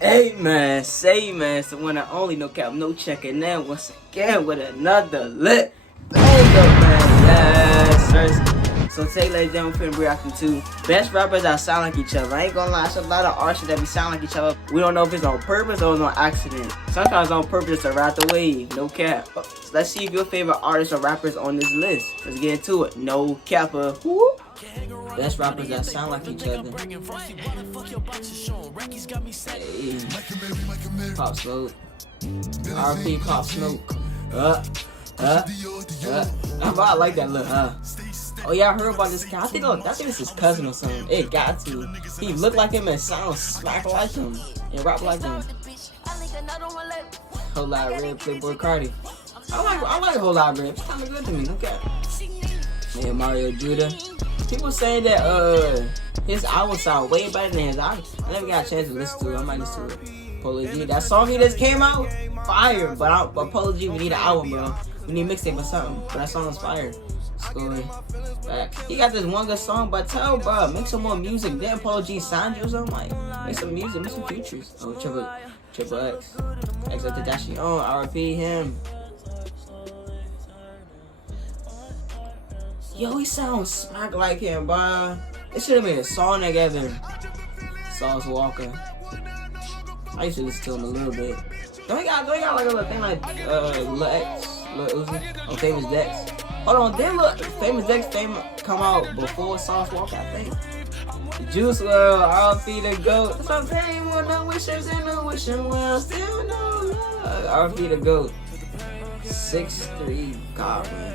Hey man, say man, it's the one and only No Cap, No Checking in once again with another lit banger, man. Yes, sir. So today, ladies and gentlemen, we're finna be reacting to best rappers that sound like each other. I ain't gonna lie, it's a lot of artists that be sound like each other. We don't know if it's on purpose or it's on accident. Sometimes on purpose to ride the wave, no cap. So let's see if your favorite artists or rappers on this list. Let's get into it. No capper. Woo. Best rappers that sound like each other. Hey. Pop Smoke. RP Pop Smoke. I like that look, Oh yeah, I heard about this guy. I think it's his cousin or something. It got to. He look like him and sound smack like him. And rap like him. Whole Lot of Red, Playboy Cardi. I like Whole Lot of Red. It's kinda good to me. Look at it. Man, Mario Judah. People saying that his album sound way better than his album. I never got a chance to listen to it. I might listen to it. Polo G, that song he just came out, fire. But Polo G, we need an album, bro. We need a mixtape or something. But that song is fire. Scoring. He got this one good song, but tell bro, make some more music. Then Polo G signed you or something. Like, make some music, make some features. Oh, Triple X. X Tadashi on, RP him. Yo, he sounds smack like him, bro. They should have made a song together. Sauce Walker. I used to listen to him a little bit. Don't he got like a little thing like Lil X, Lil Uzi, or Famous Dex? Hold on, did Famous Dex come out before Sauce Walker, I think? Juice WRLD, RP the GOAT. That's what I'm saying. With no wishes and no wishing well, still no love. RP the GOAT. 6'3", God, man.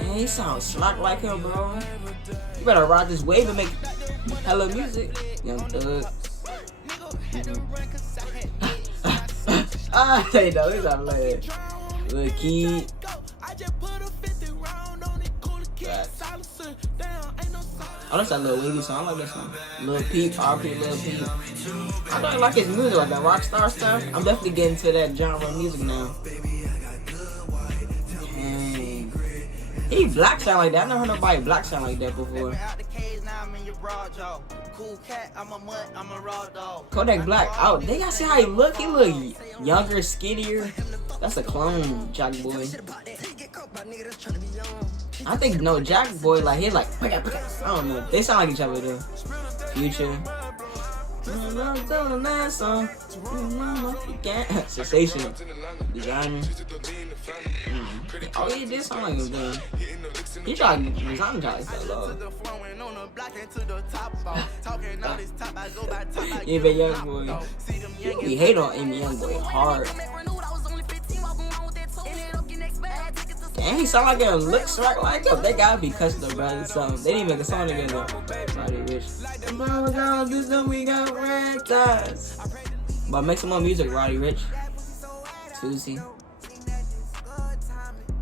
Man, he sounds smack like him, bro. You better ride this wave and make hella music. Young Thug. Hey, no, he's not playing. Lil Kid. Oh, that's that Lil Wavy song. I like that song. Lil Peep, RP Lil Peep. I don't like his music, like that rockstar stuff. I'm definitely getting to that genre of music now. He black sound like that. I never heard nobody black sound like that before. Kodak Black. Oh, they gotta see how he look. He look younger, skinnier. That's a clone, Jack Boy. I think no, Jack Boy like he's like I don't know. They sound like each other though. Future. Sensational. Designer. Oh, he did sound like him then. He tried to design guys that love. Even Young Boy. We hate on Amy Young Boy hard. Damn, he sound like him, looks right like him. They gotta be cussing about something. They didn't make a song together. Roddy Rich. We got red ties. But make some more music, Roddy Rich. Tusi.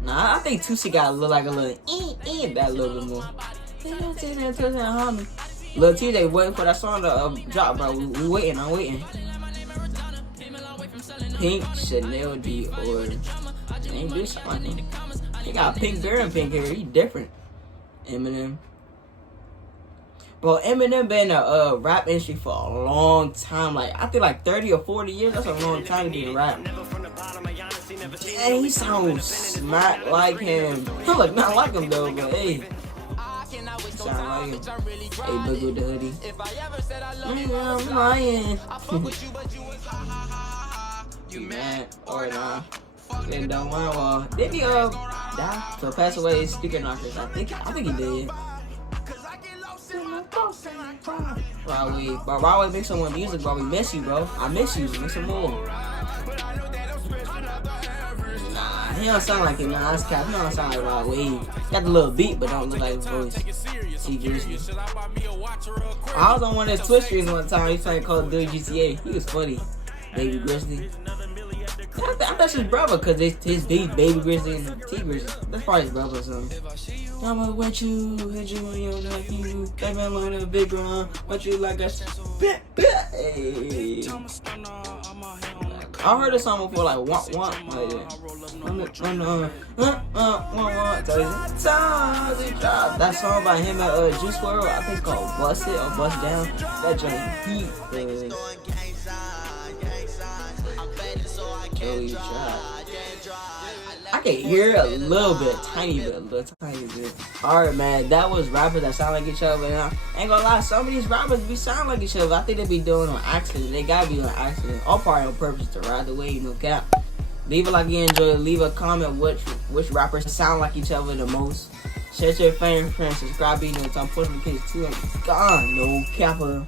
Nah, I think Tusi gotta look like a little that little bit more. Lil TJ waiting for that song to drop, bro. We waiting, I'm waiting. Pink Chanel Dior. Ain't do something. He got pink hair and pink hair. He different. Eminem. Bro, Eminem been in the rap industry for a long time. Like, I think like 30 or 40 years. That's a long time to be in rap. And he sounds smack like him. He look not like him though, but hey. Sound like him. Hey, Boogie with the hoodie. I'm lying. You mad or not? They don't want to. Did he die? So pass away speaker knockers. I think he did. Rawi, make some more music, bro. We miss you, bro. I miss you. Make some more. Nah, he don't sound like him. Nah, that's cap. He don't sound like Rawi. Got the little beat, but don't look like his voice. T Grizzly. I was on one of his Twitch streams one time. He was playing Call of Duty GTA. He was funny. Baby Grizzly. I thought that's his brother, cause it's his Baby Grizzly and T Grizzly. That's probably his brother or something. I'ma wet you, hit you on your neck, you baby with a big run, what you like a hey. I heard this song before, like want like that. That song by him and Juice WRLD, I think it's called Bust It or Bust Down. That joint heat. I can hear a little bit, tiny bit. Alright, man, that was rappers that sound like each other. And I ain't gonna lie, some of these rappers be sound like each other. I think they be doing it on accident. They gotta be on accident. Or probably on purpose to ride the wave, no cap. Leave a like if you enjoyed. Leave a comment which rappers sound like each other the most. Share to your favorite friends. Subscribe, I'm pushing the kids too. God, no capper.